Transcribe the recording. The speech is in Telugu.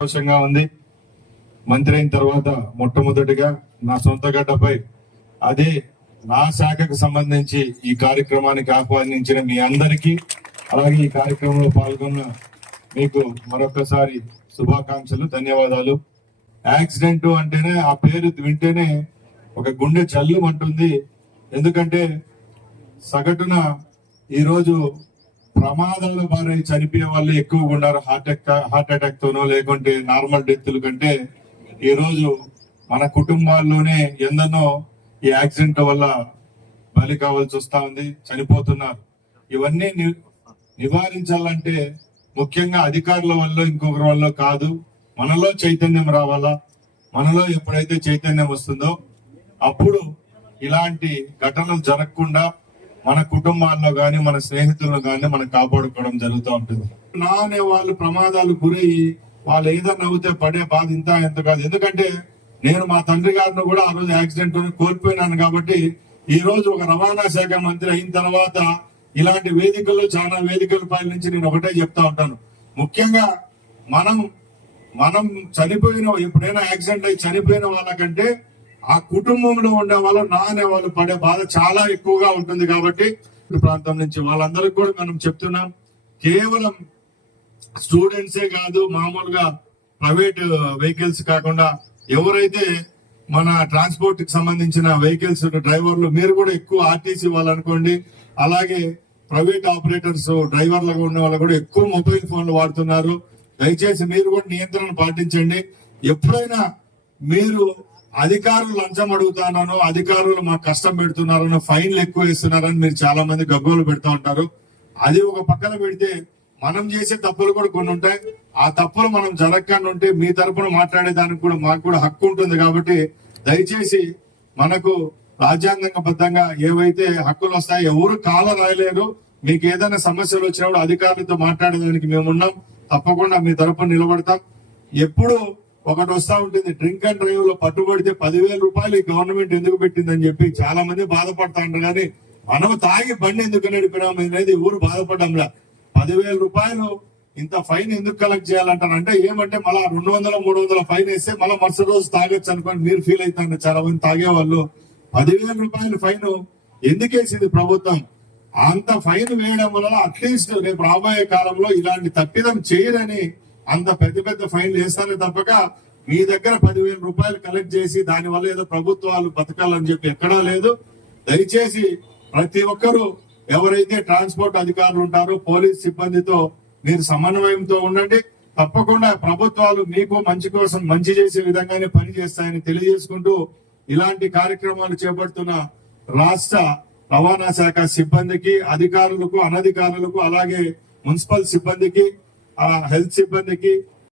సంతోషంగా ఉంది. మంత్రి అయిన తర్వాత మొట్టమొదటిగా నా సొంత గడ్డపై అదే నా శాఖకు సంబంధించి ఈ కార్యక్రమానికి ఆహ్వానించిన మీ అందరికీ, అలాగే ఈ కార్యక్రమంలో పాల్గొన్న మీకు మరొకసారి శుభాకాంక్షలు, ధన్యవాదాలు. యాక్సిడెంట్ అంటేనే ఆ పేరు వింటేనే ఒక గుండె చల్లుమంటుంది. ఎందుకంటే సగటున ఈరోజు ప్రమాదాల బారై చనిపోయే వాళ్ళు ఎక్కువగా ఉన్నారు. హార్ట్ అటాక్ తోనో లేకుంటే నార్మల్ డెత్తుల కంటే ఈ రోజు మన కుటుంబాల్లోనే ఎందనో ఈ యాక్సిడెంట్ వల్ల బలి కావాల్సి వస్తా ఉంది, చనిపోతున్నారు. ఇవన్నీ నివారించాలంటే ముఖ్యంగా అధికారుల వల్ల ఇంకొకరి వల్ల కాదు, మనలో చైతన్యం రావాలా. మనలో ఎప్పుడైతే చైతన్యం వస్తుందో అప్పుడు ఇలాంటి ఘటనలు జరగకుండా మన కుటుంబాల్లో గాని మన స్నేహితులను గాని మనం కాపాడుకోవడం జరుగుతూ ఉంటుంది. నా అనే వాళ్ళు ప్రమాదాలు గురయ్యి వాళ్ళు ఏదన్నా అవుతే పడే బాధ ఇంత ఎంత కాదు. ఎందుకంటే నేను మా తండ్రి గారిని కూడా ఆ రోజు యాక్సిడెంట్ కోల్పోయినాను. కాబట్టి ఈ రోజు ఒక రవాణా శాఖ మంత్రి అయిన తర్వాత ఇలాంటి వేదికల్లో చాలా వేదికల పై నుంచి నేను ఒకటే చెప్తా ఉంటాను. ముఖ్యంగా మనం చనిపోయిన ఎప్పుడైనా యాక్సిడెంట్ అయి చనిపోయిన వాళ్ళకంటే ఆ కుటుంబంలో ఉండే వాళ్ళు నా అనే వాళ్ళు పడే బాధ చాలా ఎక్కువగా ఉంటుంది. కాబట్టి ప్రాంతం నుంచి వాళ్ళందరికీ కూడా మనం చెప్తున్నాం, కేవలం స్టూడెంట్సే కాదు, మామూలుగా ప్రైవేట్ వెహికల్స్ కాకుండా ఎవరైతే మన ట్రాన్స్పోర్ట్ కి సంబంధించిన వెహికల్స్ డ్రైవర్లు, మీరు కూడా ఎక్కువ ఆర్టీసీ వాళ్ళు అనుకోండి, అలాగే ప్రైవేట్ ఆపరేటర్స్ డ్రైవర్లుగా ఉన్న వాళ్ళు కూడా ఎక్కువ మొబైల్ ఫోన్లు వాడుతున్నారు. దయచేసి మీరు కూడా నియంత్రణ పాటించండి. ఎప్పుడైనా మీరు అధికారులు లంచం అడుగుతున్నాను, అధికారులు మాకు కష్టం పెడుతున్నారనో, ఫైన్లు ఎక్కువ వేస్తున్నారని మీరు చాలా మంది గగ్గోలు పెడతా ఉంటారు. అది ఒక పక్కన పెడితే మనం చేసే తప్పులు కూడా కొన్ని ఉంటాయి. ఆ తప్పులు మనం జరగకుండా ఉంటే మీ తరపున మాట్లాడేదానికి కూడా మాకు కూడా హక్కు ఉంటుంది. కాబట్టి దయచేసి మనకు రాజ్యాంగబద్ధంగా ఏవైతే హక్కులు వస్తాయో ఎవరు కాల రాయలేరు. మీకు ఏదైనా సమస్యలు వచ్చినప్పుడు అధికారులతో మాట్లాడేదానికి మేమున్నాం. తప్పకుండా మీ తరపున నిలబడతాం. ఎప్పుడు ఒకటి వస్తా ఉంటుంది, డ్రింక్ అండ్ డ్రైవ్ లో పట్టుబడితే 10,000 రూపాయలు ఈ గవర్నమెంట్ ఎందుకు పెట్టిందని చెప్పి చాలా మంది బాధపడతా ఉంటారు. కానీ మనం తాగి బండి ఎందుకు నడిపినాం అనేది ఊరు బాధపడ్డంలా. 10,000 రూపాయలు ఇంత ఫైన్ ఎందుకు కలెక్ట్ చేయాలంటారు అంటే ఏమంటే మళ్ళా 200-300 ఫైన్ వేస్తే మళ్ళీ మరుసటి రోజు తాగొచ్చు అనుకోని మీరు ఫీల్ అవుతారు చాలా మంది తాగే వాళ్ళు. 10,000 రూపాయలు ఫైన్ ఎందుకు వేసింది ప్రభుత్వం? అంత ఫైన్ వేయడం వల్ల అట్లీస్ట్ రేపు రాబోయే కాలంలో ఇలాంటి తప్పిదం చేయరని అంత పెద్ద ఫైన్లు వేస్తారే తప్పక మీ దగ్గర 10,000 రూపాయలు కలెక్ట్ చేసి దాని వల్ల ఏదో ప్రభుత్వాలు బతకాలని చెప్పి ఎక్కడా లేదు. దయచేసి ప్రతి ఒక్కరూ ఎవరైతే ట్రాన్స్పోర్ట్ అధికారులు ఉంటారో పోలీస్ సిబ్బందితో మీరు సమన్వయంతో ఉండండి. తప్పకుండా ప్రభుత్వాలు మీకు మంచి కోసం మంచి చేసే విధంగానే పనిచేస్తాయని తెలియజేసుకుంటూ ఇలాంటి కార్యక్రమాలు చేపడుతున్న రాష్ట్ర రవాణా శాఖ సిబ్బందికి, అధికారులకు, అనధికారులకు, అలాగే మున్సిపల్ సిబ్బందికి, హెల్త్ సిబ్బందికి,